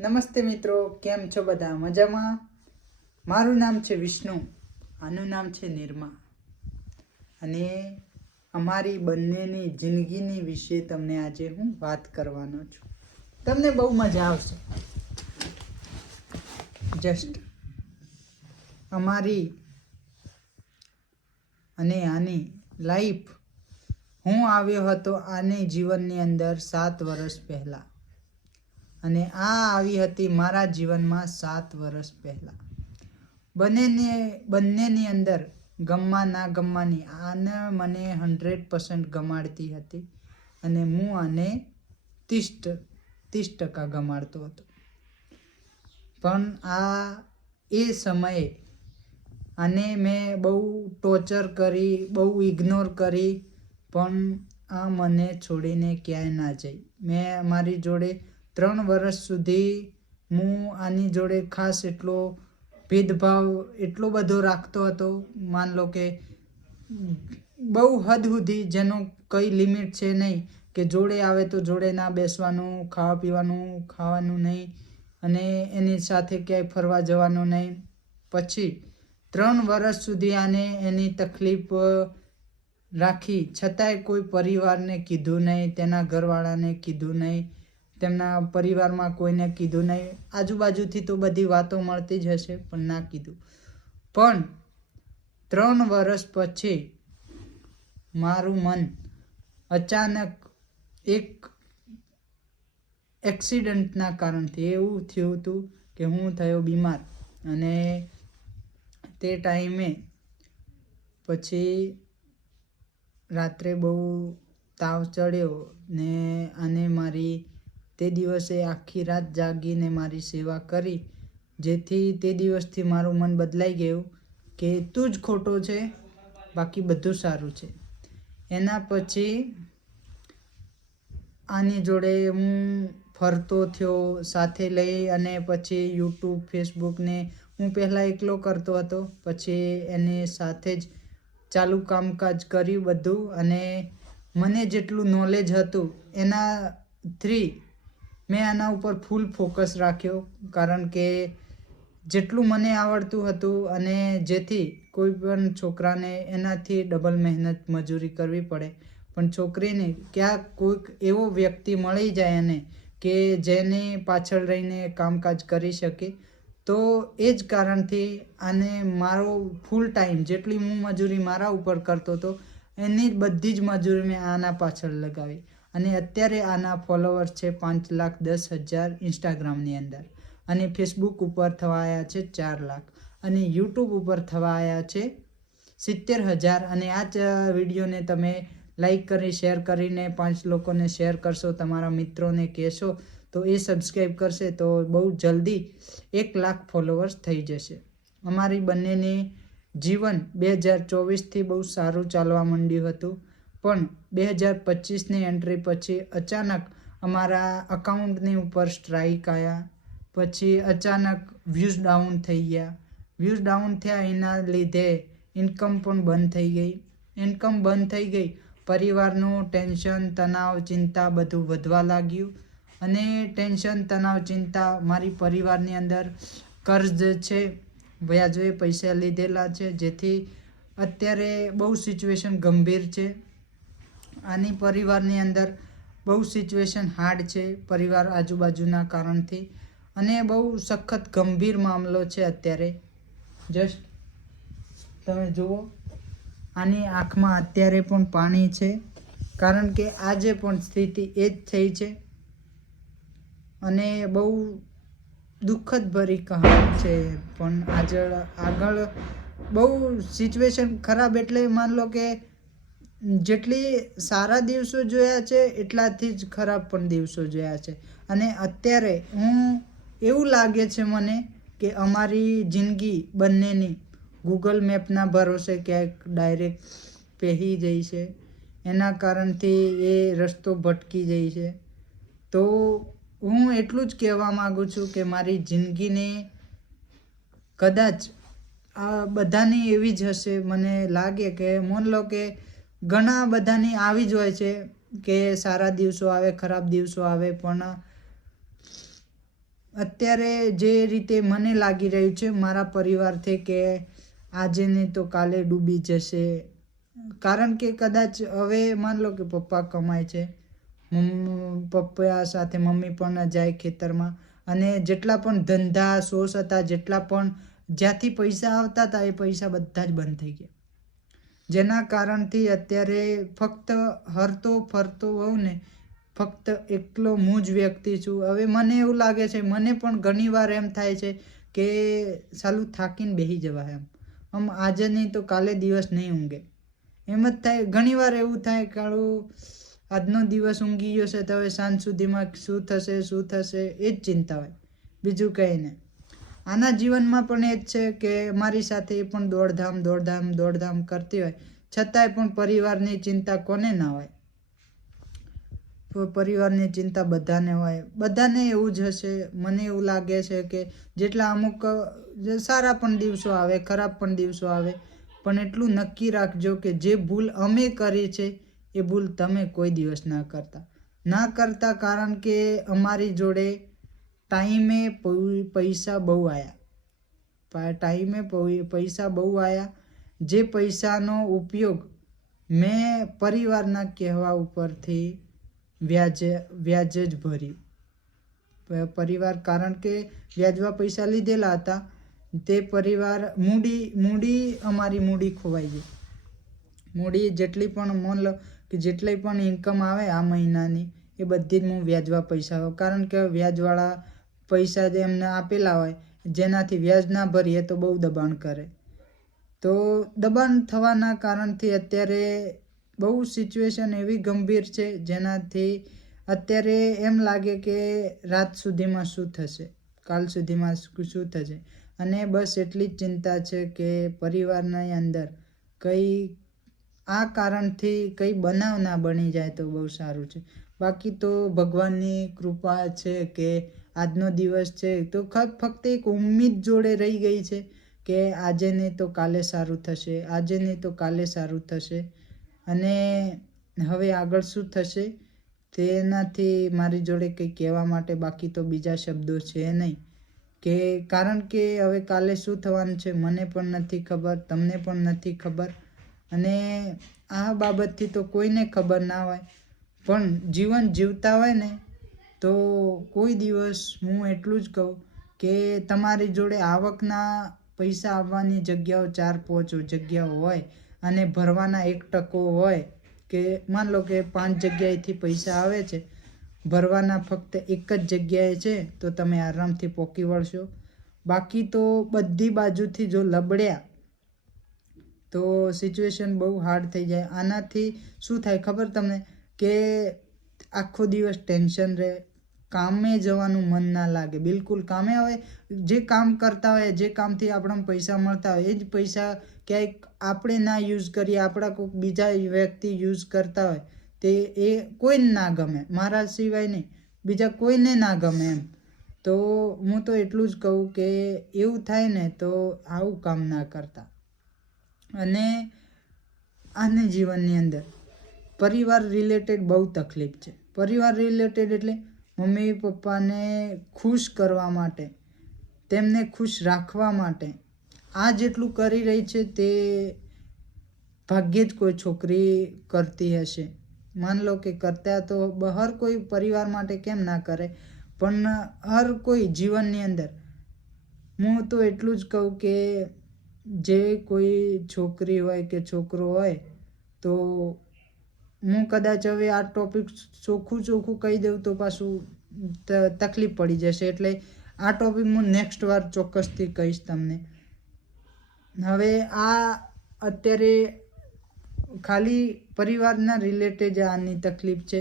નમસ્તે મિત્રો, કેમ છો બધા? મજામાં? મારું નામ છે વિષ્ણુ, આનું નામ છે નિર્મા. અને અમારી બંનેની જિંદગીની વિશે તમને આજે હું વાત કરવાનો છું. તમને બહુ મજા આવશે. જસ્ટ અમારી અને આની લાઈફ હું આવ્યો હતો આની જીવનની અંદર સાત વર્ષ પહેલાં. અને આ આવી હતી મારા જીવનમાં સાત વર્ષ પહેલાં. બંનેને, બંનેની અંદર ગમવા ના ગમવાની આને મને હંડ્રેડ પર્સન્ટ ગમાડતી હતી અને હું આને ત્રીસ ત્રીસ ટકા ગમાડતો હતો. પણ આ, એ સમયે આને મેં બહુ ટોર્ચર કરી, બહુ ઇગ્નોર કરી, પણ આ મને છોડીને ક્યાંય ના જઈ. મેં મારી જોડે ત્રણ વર્ષ સુધી હું આની જોડે ખાસ એટલો ભેદભાવ, એટલો બધો રાખતો હતો. માન લો કે બહુ હદ સુધી જેનો કઈ લિમિટ છે નહીં કે જોડે આવે તો જોડે ના બેસવાનું, ખાવા પીવાનું, ખાવાનું નહીં અને એની સાથે ક્યાંય ફરવા જવાનું નહીં. પછી ત્રણ વર્ષ સુધી આને એની તકલીફ રાખી. છતાંય કોઈ પરિવારને કીધું નહીં, તેના ઘરવાળાને કીધું નહીં. તેમના પરિવારમાં કોઈને કીધું નહીં. આજુબાજુથી તો બધી વાતો મળતી જ હશે, પણ ના કીધું. પણ ત્રણ વર્ષ પછી મારું મન અચાનક એક એક્સિડન્ટના કારણથી એવું થયું હતું કે હું થયો બીમાર. અને તે ટાઈમે પછી રાત્રે બહુ તાવ ચડ્યો ને અને મારી તે દિવસે આખી રાત જાગીને મારી સેવા કરી, જેથી તે દિવસથી મારું મન બદલાઈ ગયું કે તું જ ખોટો છે, બાકી બધું સારું છે. એના પછી આની જોડે હું ફરતો થયો, સાથે લઈ અને પછી યુટ્યુબ, ફેસબુકને હું પહેલાં એકલો કરતો હતો, પછી એની સાથે જ ચાલુ કામકાજ કર્યું બધું અને મને જેટલું નોલેજ હતું એના થ્રી મેં આના ઉપર ફૂલ ફોકસ રાખ્યો, કારણ કે જેટલું મને આવડતું હતું અને જેથી કોઈ પણ છોકરાને એનાથી ડબલ મહેનત મજૂરી કરવી પડે. પણ છોકરીને ક્યાંક કોઈક એવો વ્યક્તિ મળી જાય એને કે જેને પાછળ રહીને કામકાજ કરી શકે, તો એ જ કારણથી આને મારો ફૂલ ટાઈમ જેટલી હું મજૂરી મારા ઉપર કરતો હતો, એની બધી જ મજૂરી મેં આના પાછળ લગાવી. અને અત્યારે આના ફોલોવર્સ છે પાંચ લાખ દસ હજાર ઇન્સ્ટાગ્રામની અંદર. અને ફેસબુક ઉપર થવા આવ્યા છે ચાર લાખ. અને યુટ્યુબ ઉપર થવા આવ્યા છે સિત્તેર હજાર. અને આ જ વિડીયોને તમે લાઈક કરી, શેર કરીને પાંચ લોકોને શેર કરશો, તમારા મિત્રોને કહેશો, તો એ સબસ્ક્રાઈબ કરશે તો બહુ જલ્દી એક લાખ ફોલોવર્સ થઈ જશે. અમારી બંનેની જીવન બે હજાર ચોવીસથી બહુ સારું ચાલવા માંડ્યું હતું. પણ બે હજાર પચીસની એન્ટ્રી પછી અચાનક અમારા અકાઉન્ટની ઉપર સ્ટ્રાઇક આવ્યા પછી અચાનક વ્યૂઝ ડાઉન થઈ ગયા. વ્યૂઝ ડાઉન થયા એના લીધે ઇન્કમ પણ બંધ થઈ ગઈ. ઇન્કમ બંધ થઈ ગઈ. પરિવારનું ટેન્શન, તણાવ, ચિંતા બધું વધવા લાગ્યું. અને ટેન્શન, તણાવ, ચિંતા મારી પરિવારની અંદર કર્જ છે. વ્યાજે પૈસા લીધેલા છે. જેથી અત્યારે બહુ સિચ્યુએશન ગંભીર છે. આની પરિવારની અંદર બહુ સિચ્યુએશન હાર્ડ છે પરિવાર આજુબાજુના કારણથી. અને બહુ સખત ગંભીર મામલો છે અત્યારે. જસ્ટ તમે જુઓ, આની આંખમાં અત્યારે પણ પાણી છે. કારણ કે આજે પણ સ્થિતિ એ જ થઈ છે. અને બહુ દુઃખદ ભરી કહાની છે પણ. આગળ આગળ બહુ સિચ્યુએશન ખરાબ એટલે માન લો કે જેટલી સારા દિવસો જોયા છે, એટલાથી જ ખરાબ પણ દિવસો જોયા છે. અને અત્યારે હું એવું લાગે છે મને કે અમારી જિંદગી બંનેની ગૂગલ મેપના ભરોસે ક્યાંક ડાયરેક્ટ પહેરી જાય છે. એના કારણથી એ રસ્તો ભટકી જાય છે. તો હું એટલું જ કહેવા માગું છું કે મારી જિંદગીને કદાચ આ બધાની એવી જ હશે. મને લાગે કે, માન લો કે ઘણા બધાની આવી જ હોય છે કે સારા દિવસો આવે, ખરાબ દિવસો આવે, પણ અત્યારે જે રીતે મને લાગી રહ્યું છે મારા પરિવારથી કે આજે નહીં તો કાલે ડૂબી જશે. કારણ કે કદાચ હવે માન લો કે પપ્પા કમાય છે પપ્પા સાથે મમ્મી પણ જાય ખેતરમાં અને જેટલા પણ ધંધા સોર્સ હતા, જેટલા પણ જ્યાંથી પૈસા આવતા હતા એ પૈસા બધા જ બંધ થઈ ગયા. જેના કારણથી અત્યારે ફક્ત હરતો ફરતો હોઉં ને, ફક્ત એકલો હું જ વ્યક્તિ છું. હવે મને એવું લાગે છે, મને પણ ઘણીવાર એમ થાય છે કે સાલું થાકીને બેસી જવાય એમ. આમ આજે નહીં તો કાલે દિવસ નહીં ઊંઘે. એમ જ થાય ઘણીવાર એવું થાય કાળું આજનો દિવસ ઊંઘી ગયો છે તો હવે સાંજ સુધીમાં શું થશે શું થશે એ જ ચિંતા હોય. બીજું કંઈ નહીં. આના જીવનમાં પણ એ જ છે કે મારી સાથે એ પણ દોડધામ દોડધામ દોડધામ કરતી હોય. છતાંય પણ પરિવારની ચિંતા કોને ના હોય? પરિવારની ચિંતા બધાને હોય. બધાને એવું જ હશે. મને એવું લાગે છે કે જેટલા અમુક, સારા પણ દિવસો આવે, ખરાબ પણ દિવસો આવે, પણ એટલું નક્કી રાખજો કે જે ભૂલ અમે કરી છે, એ ભૂલ તમે કોઈ દિવસ ના કરતા. ના કરતા કારણ કે અમારી જોડે ટાઈમે પૈસા બહુ આવ્યા ટાઈમે પૈસા બહુ આવ્યા જે પૈસાનો ઉપયોગ મેં પરિવારના કહેવા ઉપરથી વ્યાજ વ્યાજ જ ભર્યું. પરિવાર, કારણ કે વ્યાજવા પૈસા લીધેલા હતા. તે પરિવાર મૂડી મૂડી અમારી મૂડી ખોવાઈ ગઈ. મૂડી જેટલી પણ મોન લો, કે જેટલી પણ ઇન્કમ આવે આ મહિનાની, એ બધી જ હું વ્યાજવા પૈસા, કારણ કે વ્યાજવાળા પૈસા જે એમને આપેલા હોય, જેનાથી વ્યાજ ના ભરીએ તો બહુ દબાણ કરે. તો દબાણ થવાના કારણથી અત્યારે બહુ સિચ્યુએશન એવી ગંભીર છે, જેનાથી અત્યારે એમ લાગે કે રાત સુધીમાં શું થશે, કાલ સુધીમાં શું થશે. અને બસ એટલી જ ચિંતા છે કે પરિવારની અંદર કંઈ આ કારણથી કંઈ બનાવ ના બની જાય તો બહુ સારું છે. બાકી તો ભગવાનની કૃપા છે કે આજનો દિવસ છે. તો ફક્ત એક ઉમ્મીદ જોડે રહી ગઈ છે કે આજે નહીં તો કાલે સારું થશે, આજે નહીં તો કાલે સારું થશે. અને હવે આગળ શું થશે તેનાથી મારી જોડે કંઈ કહેવા માટે બાકી તો બીજા શબ્દો છે નહીં. કે કારણ કે હવે કાલે શું થવાનું છે મને પણ નથી ખબર, તમને પણ નથી ખબર. અને આ બાબતથી તો કોઈને ખબર ના હોય. પણ જીવન જીવતા હોય ને તો કોઈ દિવસ હું એટલું જ કહું કે તમારી જોડે આવકના પૈસા આવવાની જગ્યાઓ ચાર પાંચ જગ્યાઓ હોય અને ભરવાના એક ટકો હોય કે માન લો કે પાંચ જગ્યાએથી પૈસા આવે છે, ભરવાના ફક્ત એક જ જગ્યાએ છે, તો તમે આરામથી પોકી વળશો. બાકી તો બધી બાજુથી જો લબડ્યા, તો સિચ્યુએશન બહુ હાર્ડ થઈ જાય. આનાથી શું થાય ખબર તમને? કે આખો દિવસ ટેન્શન રહે કામે જવાનું મન ના લાગે. બિલકુલ કામે હવે જે કામ કરતા હોય, જે કામથી આપણને પૈસા મળતા હોય, એ જ પૈસા ક્યાંક આપણે ના યુઝ કરીએ, આપણા કોઈક બીજા વ્યક્તિ યુઝ કરતા હોય, તે એ કોઈને ના ગમે. મારા સિવાય નહીં. બીજા કોઈને ના ગમે એમ. તો હું તો એટલું જ કહું કે એવું થાય ને તો આવું કામ ના કરતા. અને આને જીવનની અંદર પરિવાર રિલેટેડ બહુ તકલીફ છે. પરિવાર રિલેટેડ એટલે મમ્મી પપ્પાને ખુશ કરવા માટે, તેમને ખુશ રાખવા માટે. આ જેટલું કરી રહી છે તે ભાગ્યે જ કોઈ છોકરી કરતી હશે. માન લો કે કરતા તો હર કોઈ પરિવાર માટે કેમ ના કરે, પણ હર કોઈ જીવનની અંદર. હું તો એટલું જ કહું કે જે કોઈ છોકરી હોય કે છોકરો હોય, તો હું કદાચ હવે આ ટોપિક ચોખ્ખું ચોખ્ખું કહી દઉં તો પાછું તકલીફ પડી જશે. એટલે આ ટોપિક હું નેક્સ્ટ વાર ચોક્કસથી કહીશ તમને. હવે આ અત્યારે ખાલી પરિવારના રિલેટેડ આની તકલીફ છે.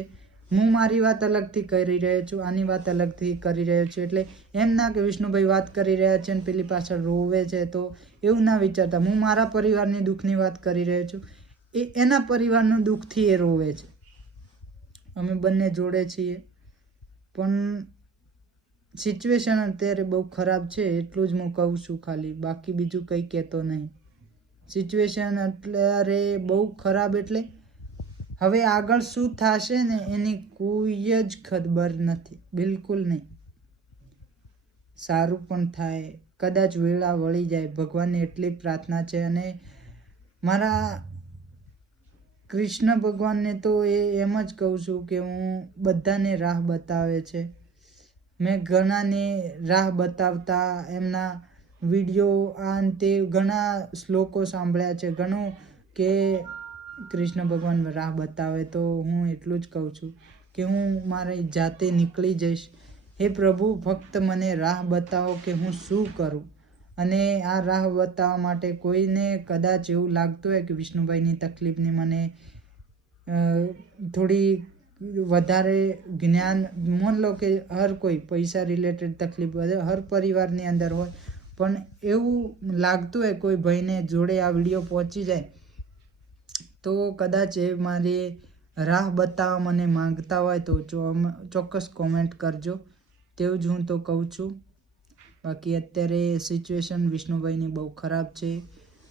હું મારી વાત અલગથી કરી રહ્યો છું, આની વાત અલગથી કરી રહ્યો છું. એટલે એમ ના કે વિષ્ણુભાઈ વાત કરી રહ્યા છે ને પેલી પાછળ રોવે છે તો એવું ના વિચારતા. હું મારા પરિવારની દુઃખની વાત કરી રહ્યો છું. એ એના પરિવારનું દુઃખથી એ રોવે છે. અમે બંને જોડે છીએ. પણ સિચ્યુએશન અત્યારે બહુ ખરાબ છે એટલું જ હું કહું છું ખાલી. બાકી બીજું કંઈ કહેતો નહીં. સિચ્યુએશન અત્યારે બહુ ખરાબ એટલે હવે આગળ શું થશે ને એની કોઈ જ ખબર નથી. બિલકુલ નહીં. સારું પણ થાય. કદાચ વેળા વળી જાય. ભગવાનની એટલી પ્રાર્થના છે અને મારા કૃષ્ણ ભગવાનને તો એ એમ જ કહું છું કે હું બધાને રાહ બતાવે છે. મેં ઘણાને રાહ બતાવતા એમના વીડિયો આ અંતે ઘણા શ્લોકો સાંભળ્યા છે. ઘણું કે કૃષ્ણ ભગવાન રાહ બતાવે તો હું એટલું જ કહું છું કે હું મારી જાતે નીકળી જઈશ. હે પ્રભુ ફક્ત મને રાહ બતાવો કે હું શું કરું? અને આ રાહ બતાવવા માટે કોઈને કદાચ એવું લાગતું હોય કે વિષ્ણુભાઈની તકલીફને મને થોડી વધારે જ્ઞાન, માન લો કે હર કોઈ પૈસા રિલેટેડ તકલીફ હર પરિવારની અંદર હોય, પણ એવું લાગતું હોય કોઈ ભાઈને જોડે આ વીડિયો પહોંચી જાય, તો કદાચ એ મારી રાહ બતાવવા મને માંગતા હોય તો ચોક્કસ કોમેન્ટ કરજો. તેવું જ હું તો કહું છું. બાકી અત્યારે સિચ્યુએશન વિષ્ણુભાઈની બહુ ખરાબ છે,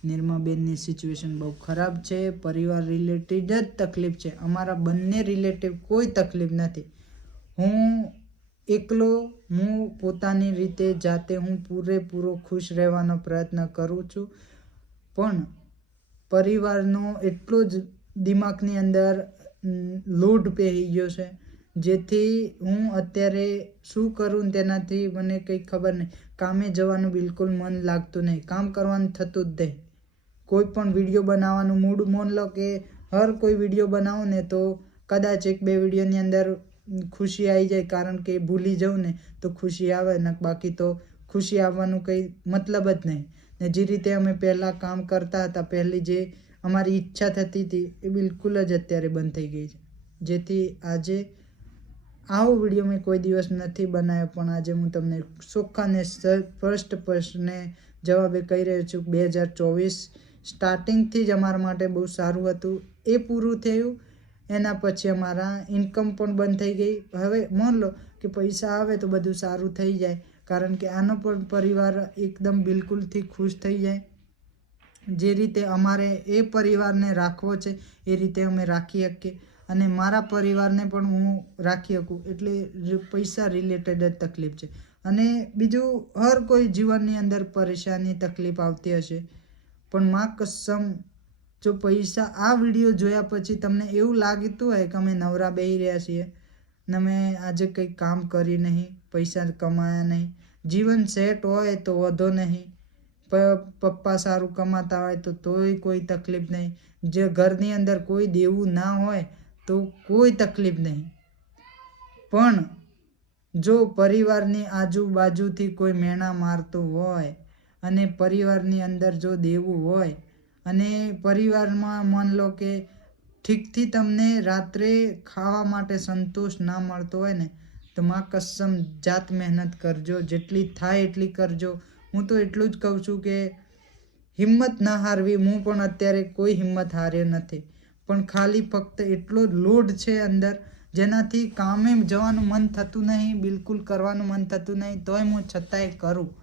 નિર્માબેનની સિચ્યુએશન બહુ ખરાબ છે, પરિવાર રિલેટેડ જ તકલીફ છે. અમારા બંને રિલેટિવ કોઈ તકલીફ નથી. હું એકલો, હું પોતાની રીતે જાતે હું પૂરેપૂરો ખુશ રહેવાનો પ્રયત્ન કરું છું. પણ પરિવારનો એટલો જ દિમાગની અંદર લોડ પહેરી ગયો છે. જેથી હું અત્યારે શું કરું તેનાથી મને કંઈ ખબર નહીં. કામે જવાનું બિલકુલ મન લાગતું નહીં. કામ કરવાનું થતું જ નહીં. કોઈ પણ વીડિયો બનાવવાનું મૂડ મોન લો કે હર કોઈ વીડિયો બનાવું ને તો કદાચ એક બે વિડીયોની અંદર ખુશી આવી જાય. કારણ કે ભૂલી જાઉં ને તો ખુશી આવે ને બાકી તો ખુશી આવવાનું કંઈ મતલબ જ નહીં. ને જે રીતે અમે પહેલાં કામ કરતા હતા, પહેલી જે અમારી ઈચ્છા થતી હતી એ બિલકુલ જ અત્યારે બંધ થઈ ગઈ છે. જેથી આજે આવો વીડિયો મેં કોઈ દિવસ નથી બનાવ્યો, પણ આજે હું તમને ચોખ્ખાને ફર્સ્ટ પ્રશ્ને જવાબે કહી રહ્યો છું. બે હજાર ચોવીસ સ્ટાર્ટિંગથી જ અમારા માટે બહુ સારું હતું. એ પૂરું થયું, એના પછી અમારા ઇન્કમ પણ બંધ થઈ ગઈ. હવે માન લો કે પૈસા આવે તો બધું સારું થઈ જાય, કારણ કે આનો પણ પરિવાર એકદમ બિલકુલથી ખુશ થઈ જાય. જે રીતે અમારે એ પરિવારને રાખવો છે, એ રીતે અમે રાખી શકીએ. અને મારા પરિવારને પણ હું રાખી શકું, એટલે પૈસા રિલેટેડ જ તકલીફ છે. અને બીજું, હર કોઈ જીવનની અંદર પરેશાની, તકલીફ આવતી હશે. પણ માં કસમ, જો પૈસા આ વીડિયો જોયા પછી તમને એવું લાગતું હોય કે અમે નવરા બેહી રહ્યા છીએ, ને અમે આજે કંઈ કામ કરી નહીં, પૈસા કમાયા નહીં, જીવન સેટ હોય તો વધો નહીં પપ્પા સારું કમાતા હોય તો તોય કોઈ તકલીફ નહીં, જે ઘરની અંદર કોઈ દેવું ના હોય તો કોઈ તકલીફ નહીં. પણ જો પરિવારની આજુબાજુથી કોઈ મેણા મારતું હોય અને પરિવારની અંદર જો દેવું હોય અને પરિવારમાં માન લો કે ઠીકથી તમને રાત્રે ખાવા માટે સંતોષ ના મળતો હોય ને, તો માં કસમ જાત મહેનત કરજો. જેટલી થાય એટલી કરજો. હું તો એટલું જ કહું છું કે હિંમત ના હારવી. હું પણ અત્યારે કોઈ હિંમત હાર્યો નથી. પણ ખાલી ફક્ત એટલો લોડ છે અંદર. જેનાથી કામે જવાનું મન થતું નહીં, બિલકુલ કરવાનું મન થતું નહીં, તોય હું છતાંય કરું.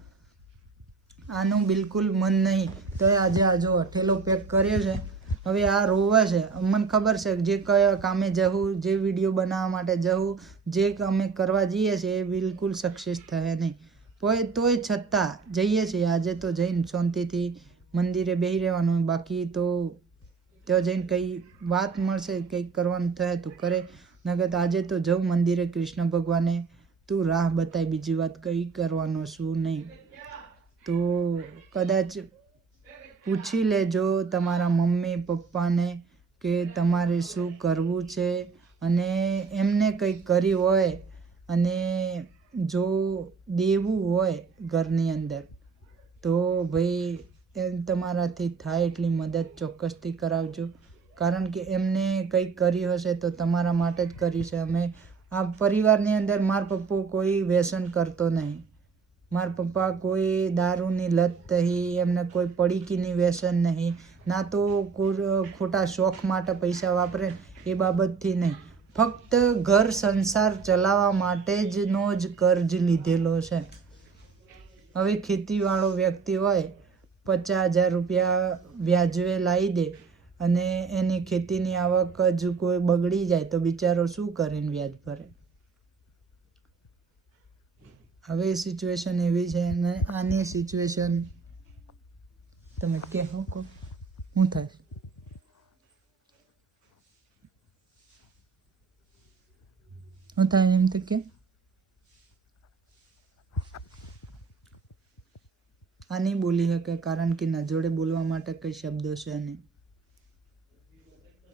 આનું બિલકુલ મન નહીં. તોય આજે આ જો ઠેલો પેક કર્યો છે. હવે આ રોવા છે. મને ખબર છે જે કયા કામે જવું, જે વીડિયો બનાવવા માટે જવું, જે અમે કરવા જઈએ છીએ એ બિલકુલ સક્સેસ થયા નહીં. તોય તોય છતાં જઈએ છીએ. આજે તો જઈને શાંતિથી મંદિરે બેસી રહેવાનું. બાકી તો ત્યાં જઈને કંઈ વાત મળશે, કંઈક કરવાનું થાય તો કરે. નગર આજે તો જવું મંદિરે કૃષ્ણ ભગવાને. તું રાહ બતાવી બીજી વાત કંઈ કરવાનો શું નહીં. તો કદાચ પૂછી લેજો તમારા મમ્મી, પપ્પાને કે તમારે શું કરવું છે. અને એમને કંઈક કરી હોય અને જો દેવું હોય ઘરની અંદર, તો ભાઈ એમ તમારાથી થાય એટલી મદદ ચોક્કસથી કરાવજો. કારણ કે એમને કંઈક કર્યું હશે તો તમારા માટે જ કર્યું છે. અમે આ પરિવારની અંદર માર પપ્પો કોઈ વ્યસન કરતો નહીં. મારા પપ્પા કોઈ દારૂની લત નહીં, એમને કોઈ પડીકીની વ્યસન નહીં, ના તો ખોટા શોખ માટે પૈસા વાપરે એ બાબતથી નહીં. ફક્ત ઘર સંસાર ચલાવવા માટે જનો જ કર્જ લીધેલો છે. હવે ખેતીવાળો વ્યક્તિ હોય પચાસ હજાર રૂપિયા વ્યાજવે લાવી દે અને એની ખેતીની આવક જ કોઈ બગડી જાય તો બિચારો શું કરીને વ્યાજ ભરે? હવે સિચ્યુએશન એવી છે અને આની સિચ્યુએશન તમે કહો કહો હું થાય હું થાય એમ તો કે આ નહીં બોલી શકે કારણ કે ના જોડે બોલવા માટે કંઈ શબ્દો છે નહીં.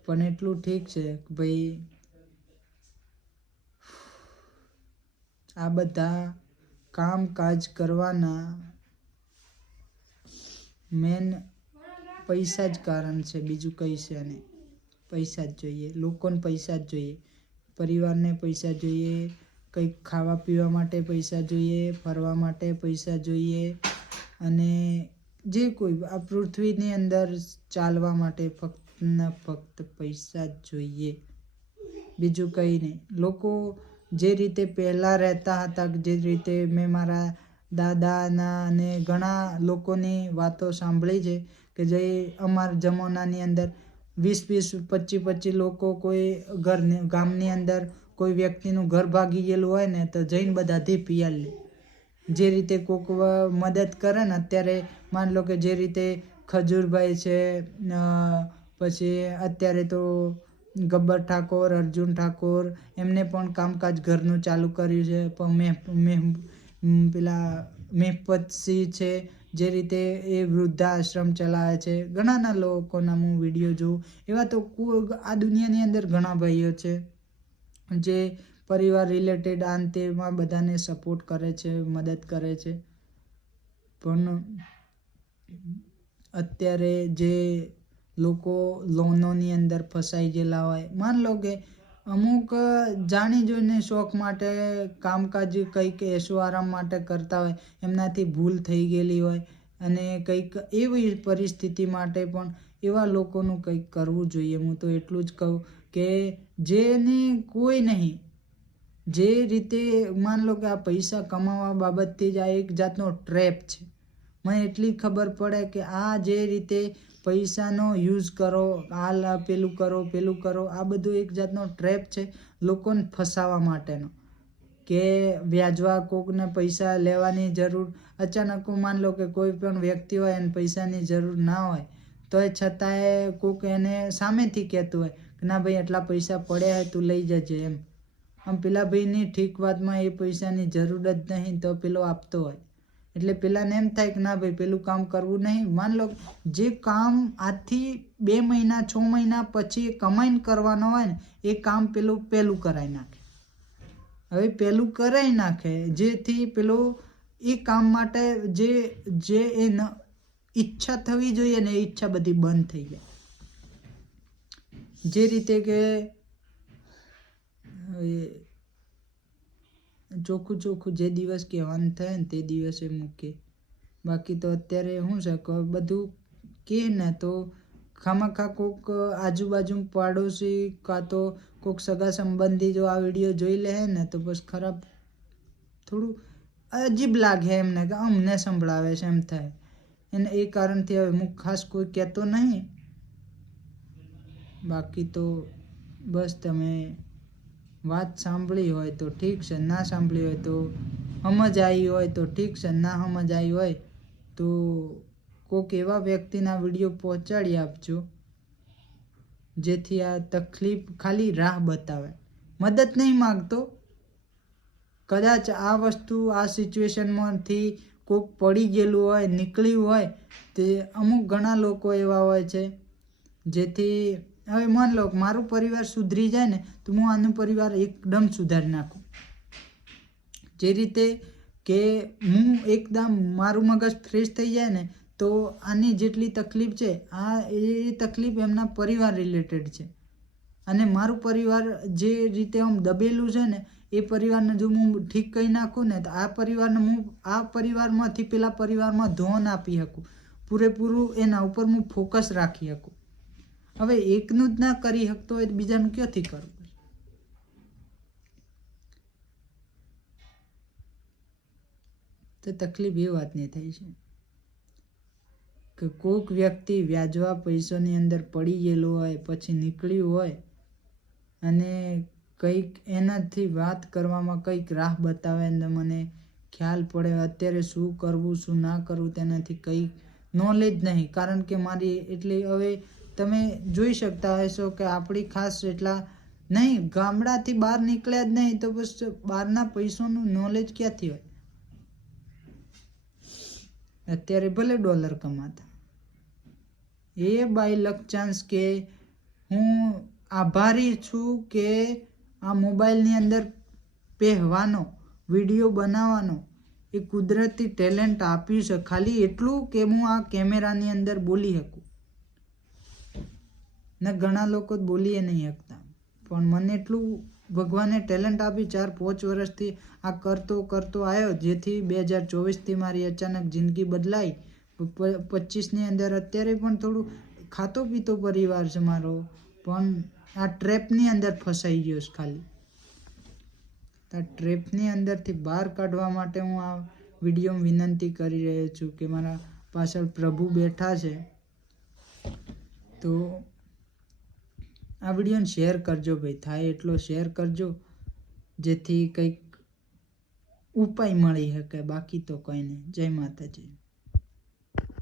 પણ એટલું ઠીક છે ભાઈ, આ બધા કામકાજ કરવાના મેન પૈસા જ કારણ છે, બીજું કંઈ છે નહીં. પૈસા જ જોઈએ, લોકોને પૈસા જ જોઈએ, પરિવારને પૈસા જોઈએ, કંઈક ખાવા પીવા માટે પૈસા જોઈએ, ફરવા માટે પૈસા જોઈએ અને જે કોઈ આ પૃથ્વીની અંદર ચાલવા માટે ફક્ત ને ફક્ત પૈસા જ જોઈએ. બીજું કંઈ નહીં. લોકો જે રીતે પહેલાં રહેતા હતા, જે રીતે મેં મારા દાદાના અને ઘણા લોકોની વાતો સાંભળી છે કે જે અમારા જમાનાની અંદર વીસ વીસ, પચીસ પચીસ લોકો કોઈ ઘરને, ગામની અંદર કોઈ વ્યક્તિનું ઘર ભાગી ગયેલું હોય ને તો જઈને બધાથી પિયાલ લે. જે રીતે કોક મદદ કરે ને, અત્યારે માન લો કે જે રીતે ખજૂરભાઈ છે પછી અત્યારે તો ગબ્બર ઠાકોર, અર્જુન ઠાકોર, એમને પણ કામકાજ ઘરનું ચાલુ કર્યું છે. પણ મેં મેં પેલા મેહપતસિંહ છે, જે રીતે એ વૃદ્ધાશ્રમ ચલાવે છે. ઘણાના લોકોના હું વીડિયો જોઉં, એવા તો આ દુનિયાની અંદર ઘણા ભાઈઓ છે, જે પરિવાર રિલેટેડ આ તેમાં બધાને સપોર્ટ કરે છે, મદદ કરે છે. પણ અત્યારે જે લોકો લોનોની અંદર ફસાઈ ગયેલા હોય, માન લો કે અમુક જાણી જોઈને શોખ માટે કામકાજ કંઈક એશો આરામ માટે કરતા હોય, એમનાથી ભૂલ થઈ ગયેલી હોય અને કંઈક એવી પરિસ્થિતિ માટે પણ એવા લોકોનું કંઈક કરવું જોઈએ. હું તો એટલું જ કહું કે જેને કોઈ નહીં જે રીતે માન લો કે આ પૈસા કમાવા બાબતથી જ આ એક જાતનો ટ્રેપ છે. મને એટલી ખબર પડે કે આ જે રીતે પૈસાનો યુઝ કરો આ પેલું કરો પેલું કરો, આ બધું એક જાતનો ટ્રેપ છે લોકોને ફસાવા માટેનો. કે વ્યાજવા કોકને પૈસા લેવાની જરૂર, અચાનક માન લો કે કોઈ પણ વ્યક્તિ હોય એને પૈસાની જરૂર ના હોય, તો એ છતાંય કોક એને સામેથી કહેતું હોય કે ના ભાઈ, આટલા પૈસા પડ્યા હોય તું લઈ જજે એમ. આમ પેલા ભાઈની ઠીક વાતમાં એ પૈસાની જરૂર જ નહીં તો પેલો આપતો હોય. એટલે પેલાને એમ થાય કે ના ભાઈ, પેલું કામ કરવું નહીં. માન લો, જે કામ આજથી બે મહિના, છ મહિના પછી કમાઈને કરવાનો હોય ને, એ કામ પેલું પહેલું કરાવી નાખે. હવે પહેલું કરાવી નાખે, જેથી પેલું એ કામ માટે જે જે એ ઈચ્છા થવી જોઈએ ને, એ ઈચ્છા બધી બંધ થઈ જાય. જે રીતે કે ચોખ્ખું ચોખ્ખું જે દિવસ કહેવાનું થાય ને તે દિવસે મૂકે. બાકી તો અત્યારે શું છે કે બધું કે ને તો ખામાખા કોક આજુબાજુ પાડોશી કાં તો કોક સગા સંબંધી જો આ વીડિયો જોઈ લે ને તો બસ ખરાબ થોડું અજીબ લાગે એમને કે અમને સંભળાવે છે એમ થાય. અને એ કારણથી હવે હું ખાસ કોઈ કહેતો નહીં. બાકી તો બસ તમે વાત સાંભળી હોય તો ઠીક છે, ના સાંભળી હોય તો સમજ આવી હોય તો ઠીક છે, ના સમજ આવી હોય તો કોઈક એવા વ્યક્તિના વીડિયો પહોંચાડી આપજો, જેથી આ તકલીફ ખાલી રાહ બતાવે. મદદ નહીં માગતો. કદાચ આ વસ્તુ આ સિચ્યુએશનમાંથી કોક પડી ગયેલું હોય, નીકળ્યું હોય, તે અમુક ઘણા લોકો એવા હોય છે, જેથી હવે માન લો મારું પરિવાર સુધરી જાય ને, તો હું આનું પરિવાર એકદમ સુધારી નાખું. જે રીતે કે હું એકદમ મારું મગજ ફ્રેશ થઈ જાય ને, તો આની જેટલી તકલીફ છે, આ એ તકલીફ એમના પરિવાર રિલેટેડ છે. અને મારું પરિવાર જે રીતે આમ દબેલું છે ને, એ પરિવારને જો હું ઠીક કહી નાખું ને, તો આ પરિવારને હું, આ પરિવારમાંથી પેલા પરિવારમાં ધોન આપી શકું. પૂરેપૂરું એના ઉપર હું ફોકસ રાખી શકું. હવે એકનું જ ના કરી શકતો હોય બીજાનું ક્યાંથી કરવું? તો તકલીફ એ વાતની થઈ છે કે કોઈક વ્યક્તિ વ્યાજવા પૈસાની અંદર પડી ગયેલો હોય, પછી નીકળ્યું હોય અને કંઈક એનાથી વાત કરવામાં કંઈક રાહ બતાવે ને મને ખ્યાલ પડે અત્યારે શું કરવું, શું ના કરવું તેનાથી કંઈ નોલેજ નહીં. કારણ કે મારી એટલી હવે તમે જોઈ શકતા હશો કે આપણી ખાસ એટલા નહીં, ગામડાથી બહાર નીકળ્યા જ નહીં, તો બસ બહારના પૈસાનું નોલેજ ક્યાંથી હોય? અત્યારે ભલે ડોલર કમાતા. એ બાય લક ચાન્સ કે હું આભારી છું કે આ મોબાઈલની અંદર પહેવાનો, વીડિયો બનાવવાનો, એ કુદરતી ટેલેન્ટ આપ્યું છે. ખાલી એટલું કે હું આ કેમેરાની અંદર બોલી શકું. ને ઘણા લોકો બોલીએ નહીં શકતા. પણ મને એટલું ભગવાને ટેલેન્ટ આપી ચાર પાંચ વર્ષથી આ કરતો કરતો આવ્યો જેથી બે હજાર ચોવીસથી મારી અચાનક જિંદગી બદલાઈ. પચીસની અંદર અત્યારે પણ થોડું ખાતો પીતો પરિવાર છે મારો, પણ આ ટ્રેપની અંદર ફસાઈ ગયો છે ખાલી. આ ટ્રેપની અંદરથી બહાર કાઢવા માટે હું આ વીડિયો વિનંતી કરી રહ્યો છું કે મારા પાછળ પ્રભુ બેઠા છે. તો આ વિડીયોને શેર કરજો ભાઈ. થાય એટલો શેર કરજો, જેથી કંઈક ઉપાય મળી શકે. બાકી તો કંઈ નહીં. જય માતાજી.